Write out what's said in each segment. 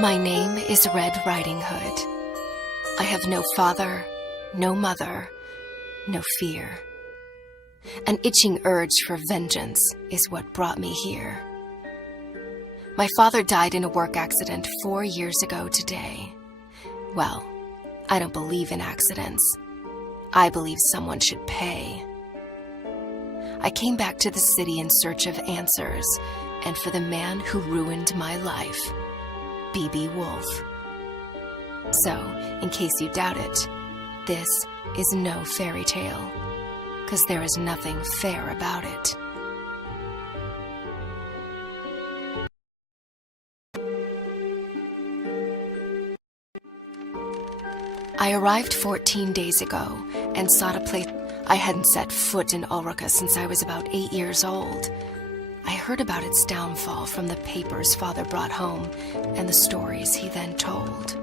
My name is Red Riding Hood. I have no father, no mother, no fear. An itching urge for vengeance is what brought me here. My father died in a work accident 4 years ago today. Well, I don't believe in accidents. I believe someone should pay. I came back to the city in search of answers, and for the man who ruined my life, B.B. Woolfe. So, in case you doubt it, this is no fairy tale, 'cause there is nothing fair about it. I arrived 14 days ago and sought a place. I hadn't set foot in Ulrica since I was about 8 years old. I heard about its downfall from the papers Father brought home and the stories he then told.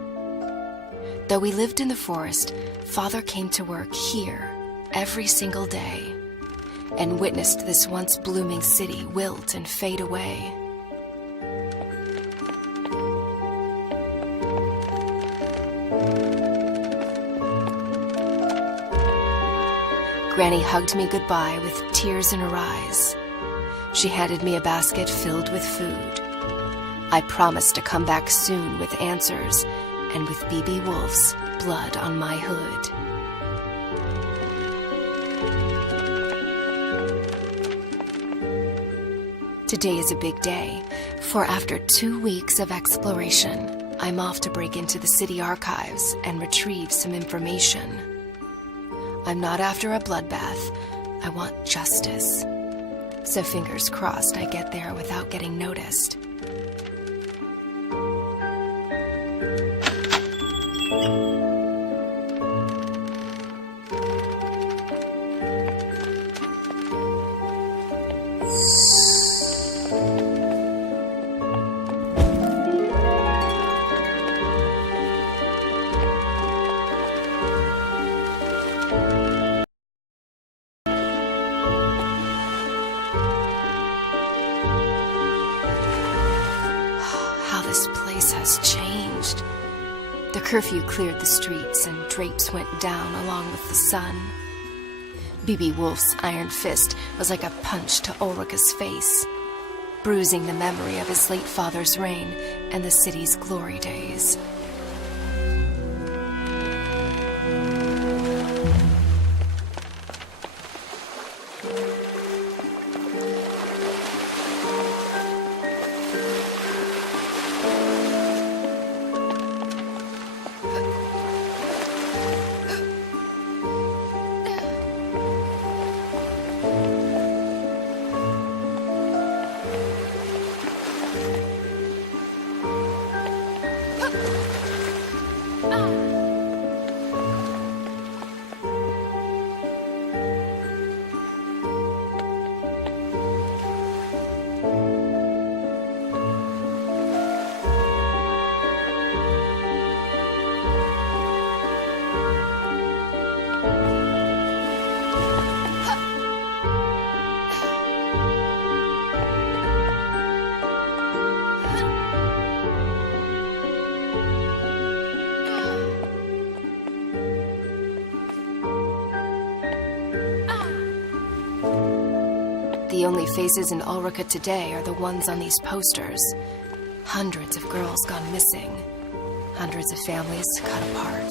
Though we lived in the forest, Father came to work here every single day and witnessed this once blooming city wilt and fade away. Granny hugged me goodbye with tears in her eyes. She handed me a basket filled with food. I promised to come back soon with answers and with B.B. Woolfe's blood on my hood. Today is a big day, for after 2 weeks of exploration, I'm off to break into the city archives and retrieve some information. I'm not after a bloodbath. I want justice. So fingers crossed I get there without getting noticed. This place has changed. The curfew cleared the streets and drapes went down along with the sun. B.B. Woolfe's iron fist was like a punch to Ulrica's face, bruising the memory of his late father's reign and the city's glory days. The only faces in Ulrica today are the ones on these posters. Hundreds of girls gone missing. Hundreds of families cut apart.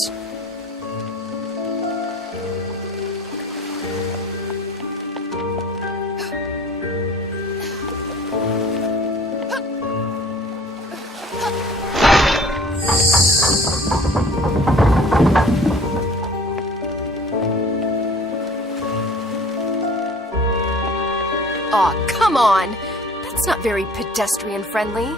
Aw, come on! That's not very pedestrian-friendly.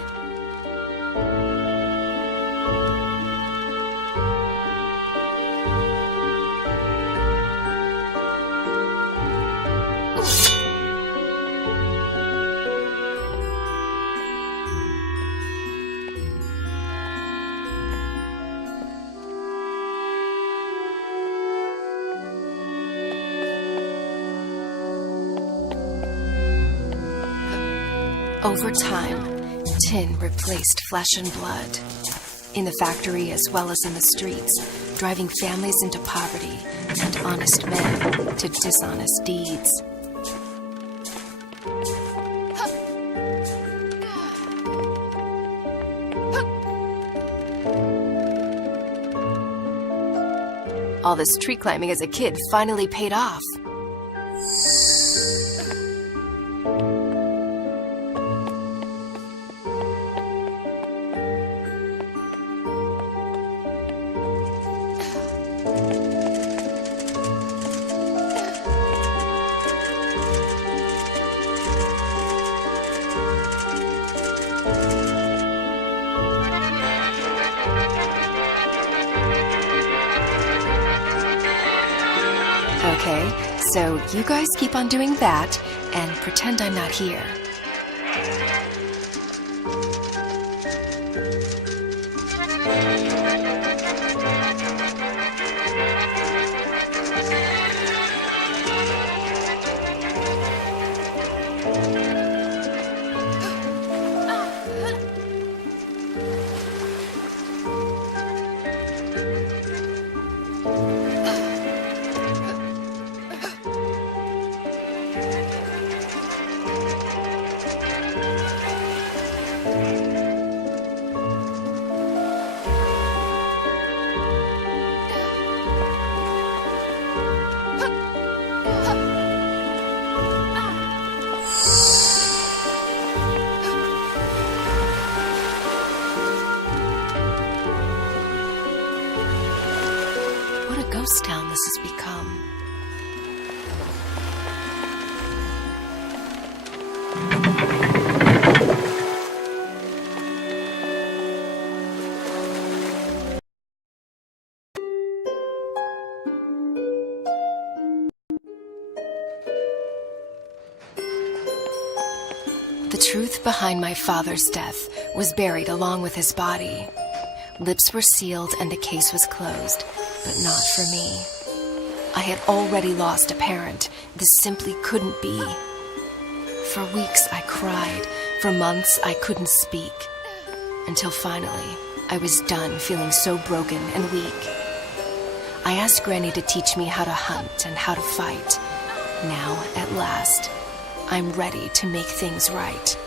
Over time, tin replaced flesh and blood. In the factory as well as in the streets, driving families into poverty and honest men to dishonest deeds. All this tree climbing as a kid finally paid off. Okay, so you guys keep on doing that and pretend I'm not here. Ghost town this has become. The truth behind my father's death was buried along with his body. Lips were sealed and the case was closed, but not for me. I had already lost a parent. This simply couldn't be. For weeks I cried. For months I couldn't speak. Until finally, I was done feeling so broken and weak. I asked Granny to teach me how to hunt and how to fight. Now, at last, I'm ready to make things right.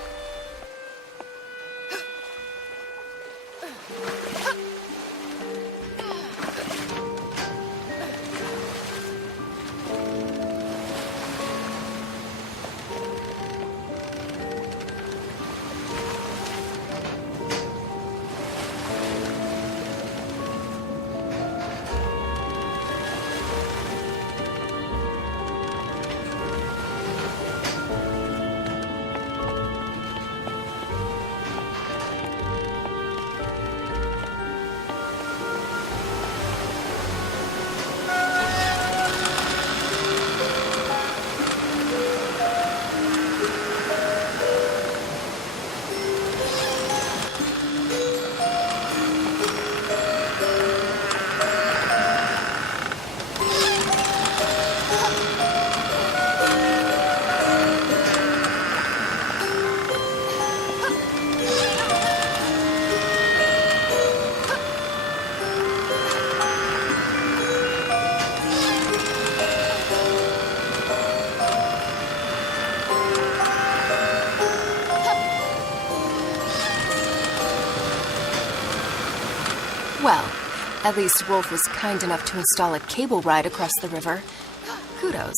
Well, at least Woolfe was kind enough to install a cable ride across the river. Kudos.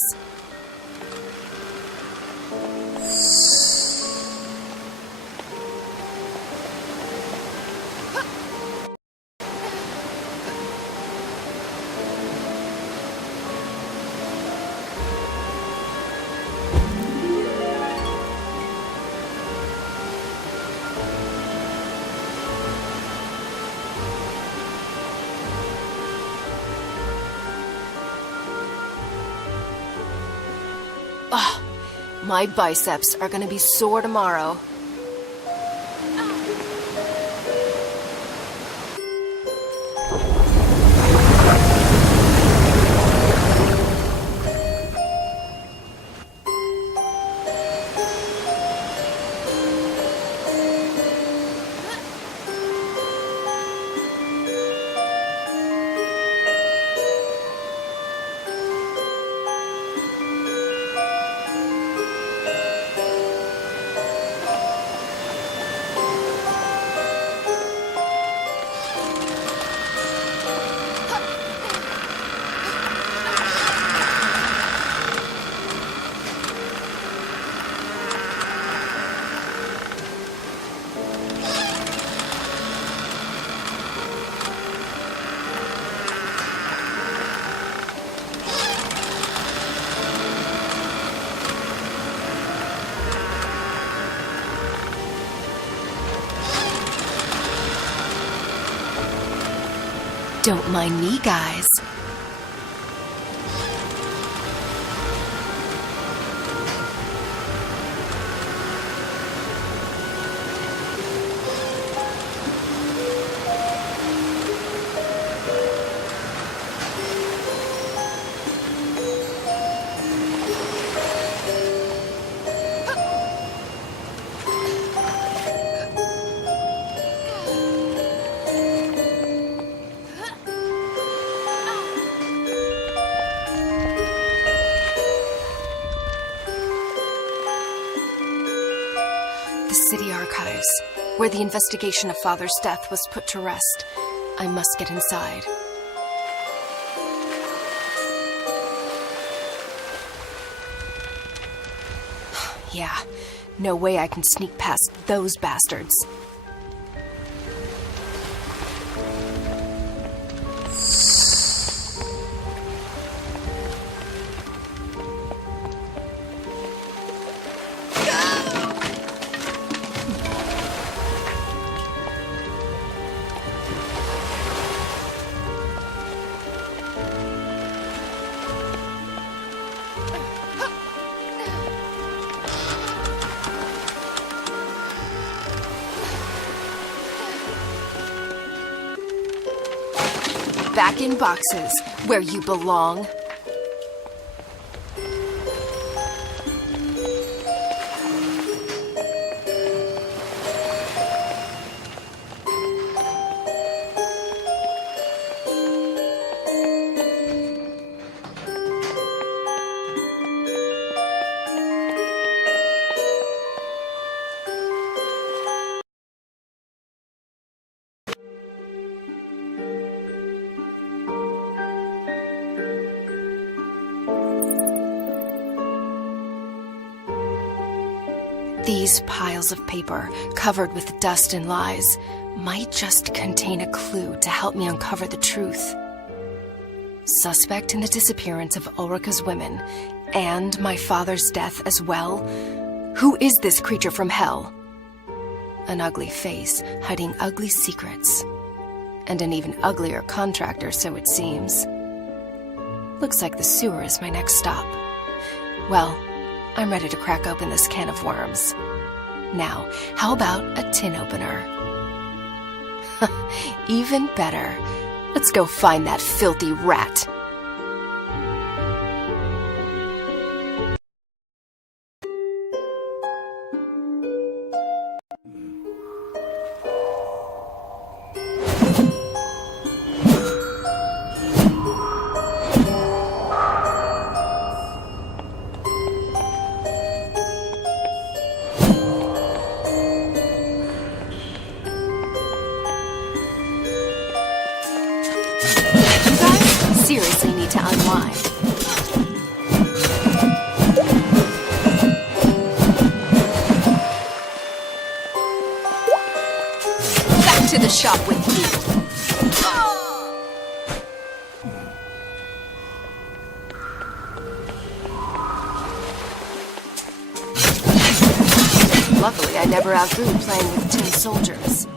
Ugh, my biceps are gonna be sore tomorrow. Don't mind me, guys. City Archives, where the investigation of Father's death was put to rest. I must get inside. Yeah, no way I can sneak past those bastards. Back in boxes, where you belong. These piles of paper, covered with dust and lies, might just contain a clue to help me uncover the truth. Suspect in the disappearance of Ulrika's women, and my father's death as well? Who is this creature from hell? An ugly face, hiding ugly secrets. And an even uglier contractor, so it seems. Looks like the sewer is my next stop. Well, I'm ready to crack open this can of worms. Now, how about a tin opener? Even better. Let's go find that filthy rat. Seriously need to unwind. Back to the shop with you. Luckily, I never outgrew playing with tin soldiers.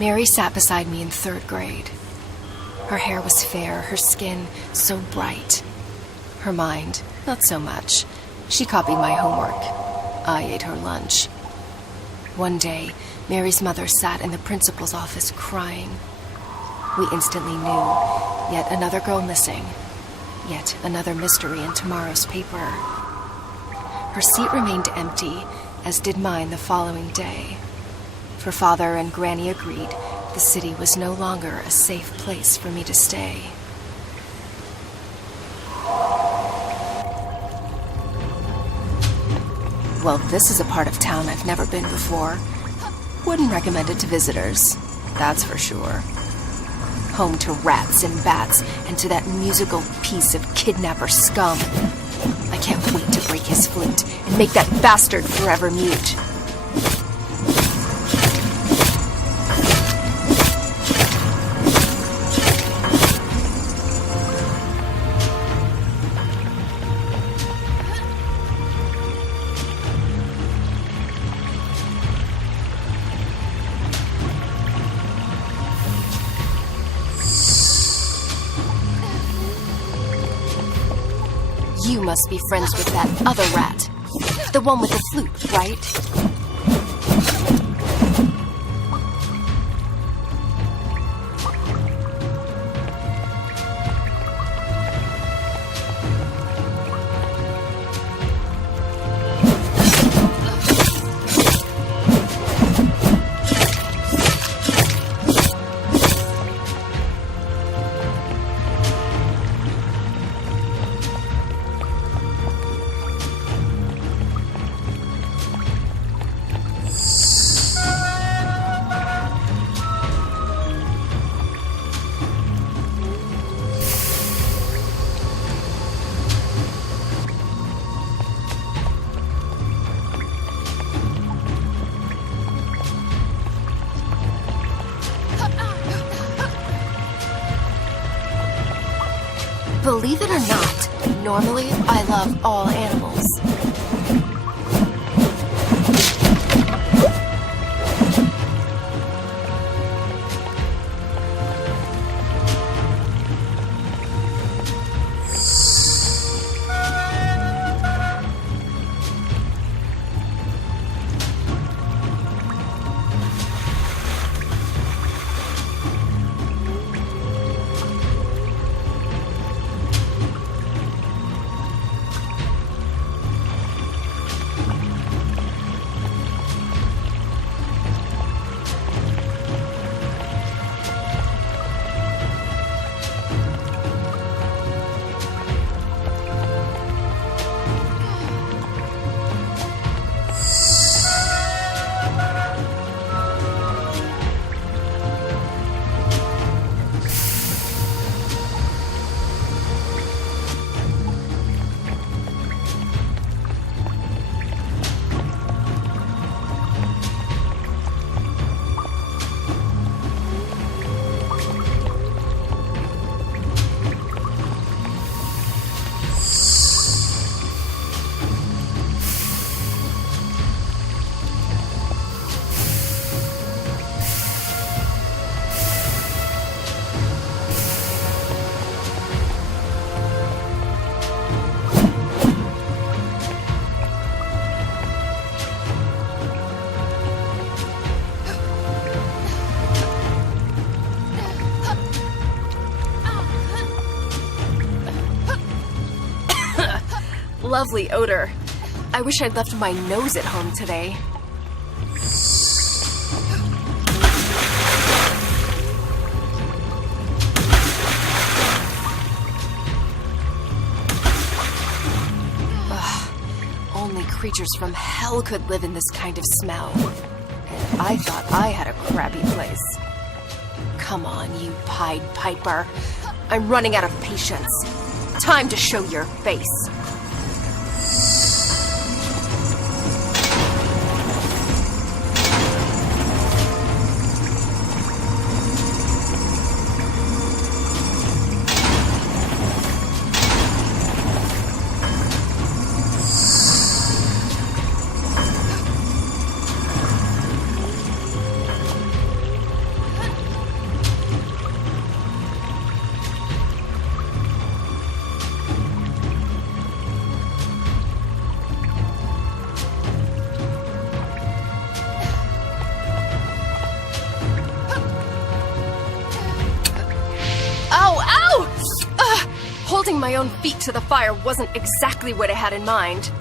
Mary sat beside me in 3rd grade. Her hair was fair, her skin so bright. Her mind, not so much. She copied my homework. I ate her lunch. One day, Mary's mother sat in the principal's office crying. We instantly knew, yet another girl missing. Yet another mystery in tomorrow's paper. Her seat remained empty, as did mine the following day. For Father and Granny agreed the city was no longer a safe place for me to stay. Well, this is a part of town I've never been before. Wouldn't recommend it to visitors, that's for sure. Home to rats and bats, and to that musical piece of kidnapper scum. I can't wait to break his flute and make that bastard forever mute. You must be friends with that other rat. The one with the flute, right? Believe it or not, normally I love all animals. Lovely odor. I wish I'd left my nose at home today. Ugh. Only creatures from hell could live in this kind of smell. And I thought I had a crappy place. Come on, you Pied Piper. I'm running out of patience. Time to show your face. Holding my own feet to the fire wasn't exactly what I had in mind.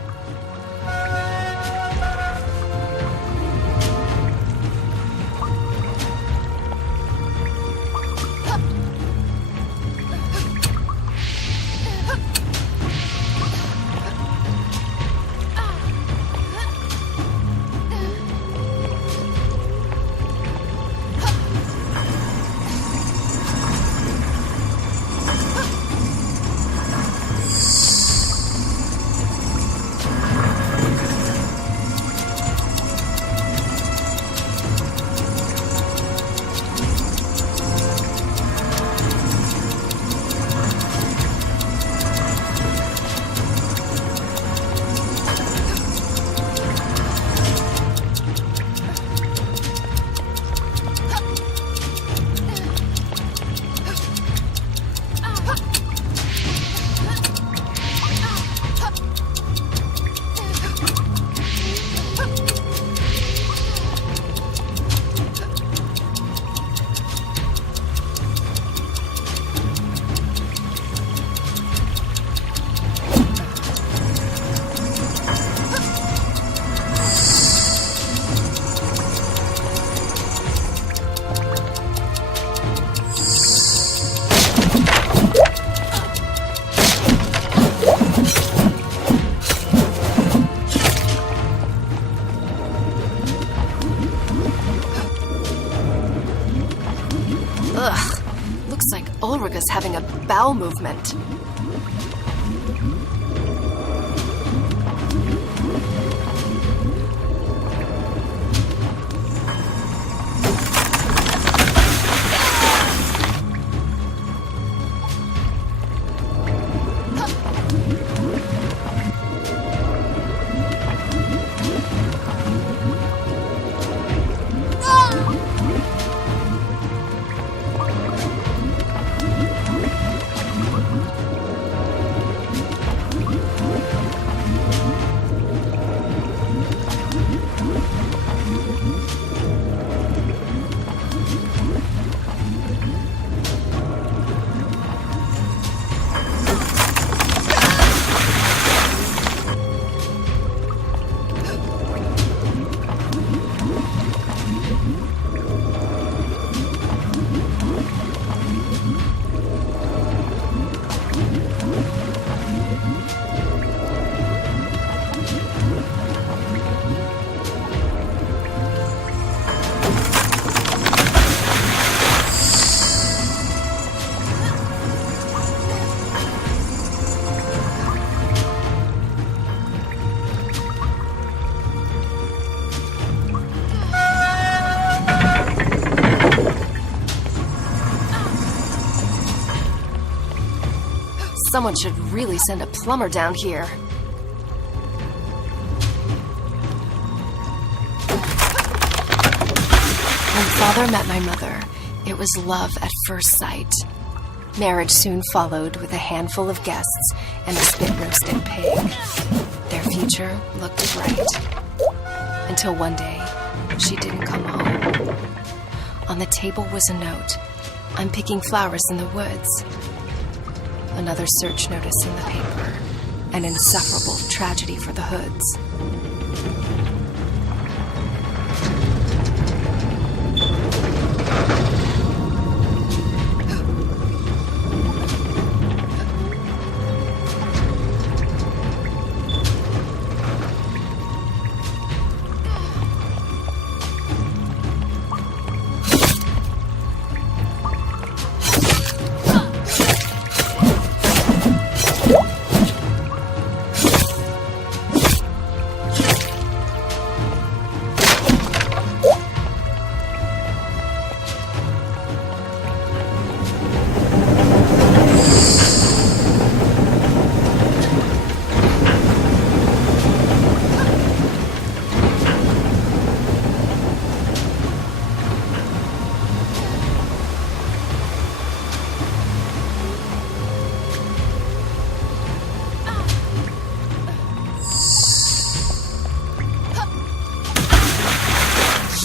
Looks like Ulrica's having a bowel movement. Someone should really send a plumber down here. When father met my mother, it was love at first sight. Marriage soon followed with a handful of guests and a spit-roasted pig. Their future looked bright. Until one day, she didn't come home. On the table was a note. I'm picking flowers in the woods. Another search notice in the paper. An insufferable tragedy for the Hoods.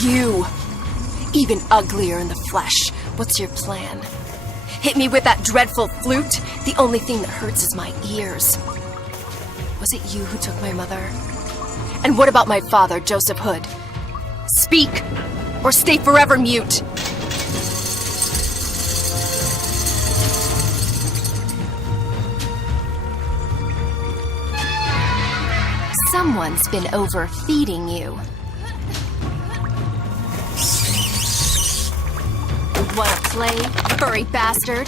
You! Even uglier in the flesh. What's your plan? Hit me with that dreadful flute? The only thing that hurts is my ears. Was it you who took my mother? And what about my father, Joseph Hood? Speak, or stay forever mute. Someone's been overfeeding you. Wanna play, furry bastard?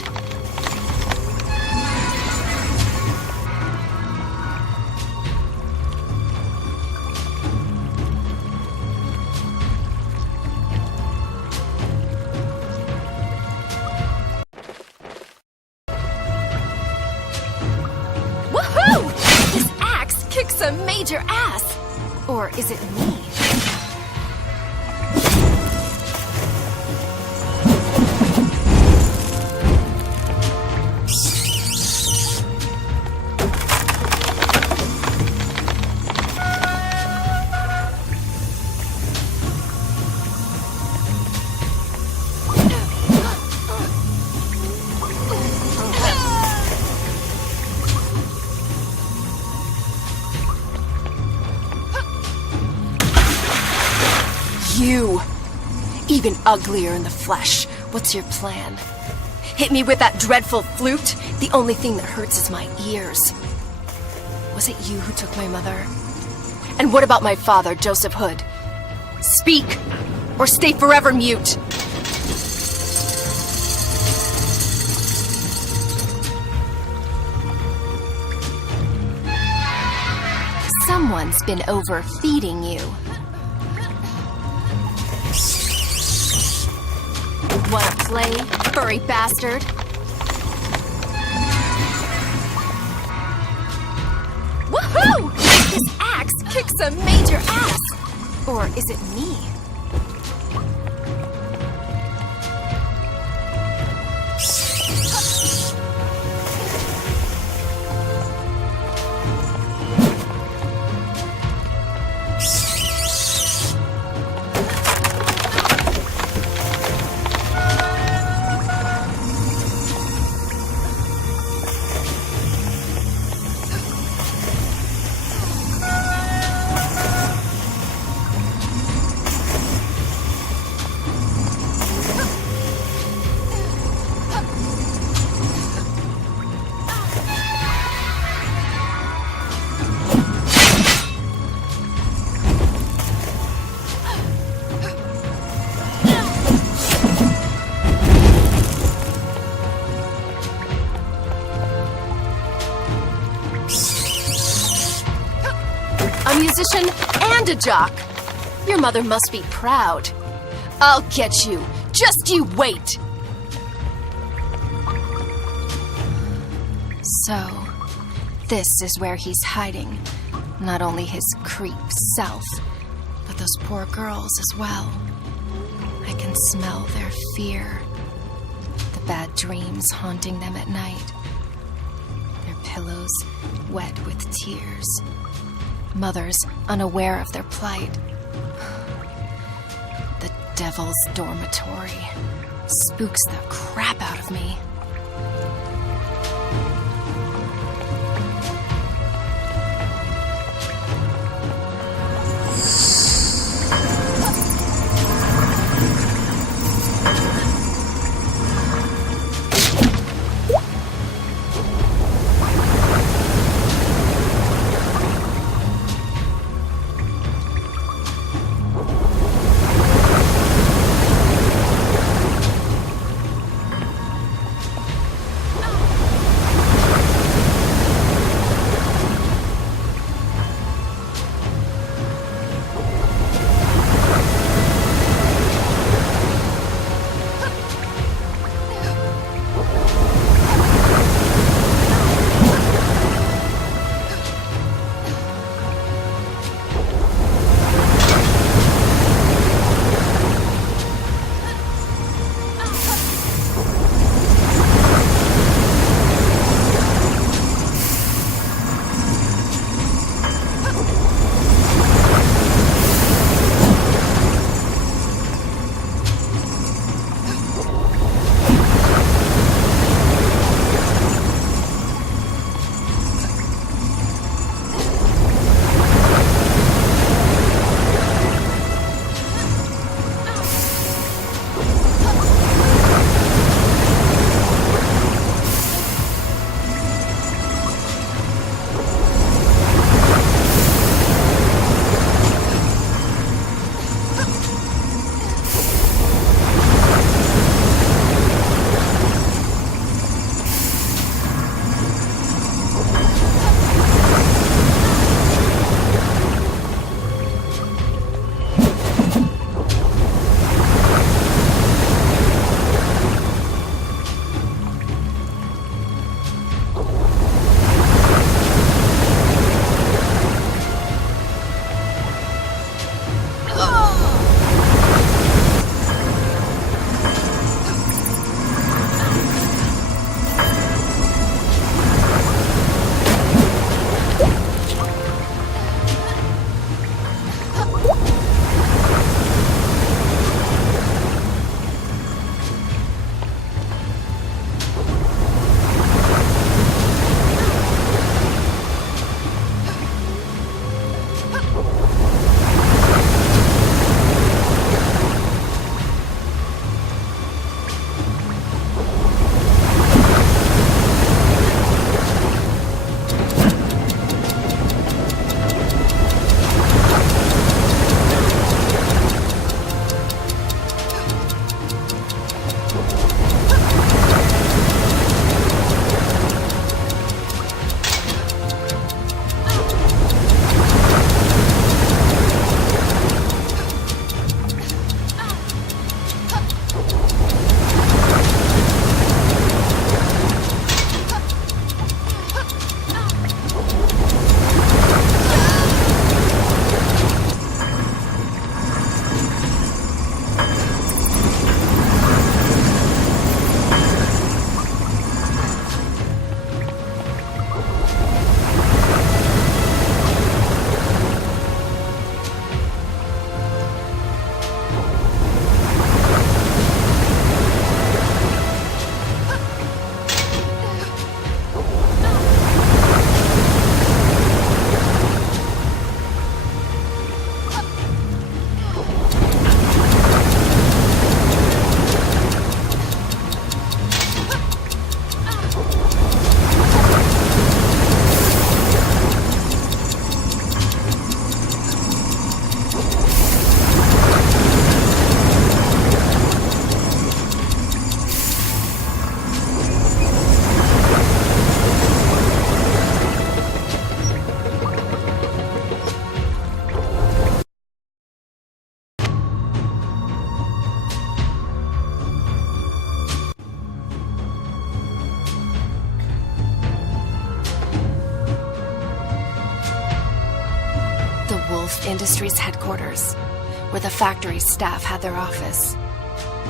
Woohoo! This axe kicks a major ass! Or is it me? You! Even uglier in the flesh. What's your plan? Hit me with that dreadful flute? The only thing that hurts is my ears. Was it you who took my mother? And what about my father, Joseph Hood? Speak, or stay forever mute. Someone's been overfeeding you. Wanna play, furry bastard? Woohoo! This axe kicks a major ass! Or is it me? Musician and a jock. Your mother must be proud. I'll get you. Just you wait. So, this is where he's hiding. Not only his creep self, but those poor girls as well. I can smell their fear. The bad dreams haunting them at night. Their pillows wet with tears. Mothers unaware of their plight. The devil's dormitory spooks the crap out of me. Woolfe Industries headquarters, where the factory staff had their office,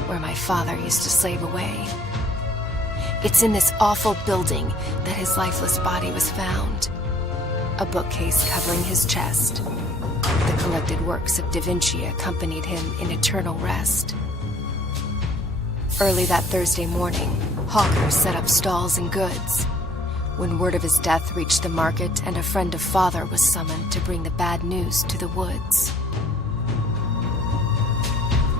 where my father used to slave away. It's in this awful building that his lifeless body was found. A bookcase covering his chest. The collected works of Da Vinci accompanied him in eternal rest. Early that Thursday morning, hawkers set up stalls and goods. When word of his death reached the market and a friend of father was summoned to bring the bad news to the woods.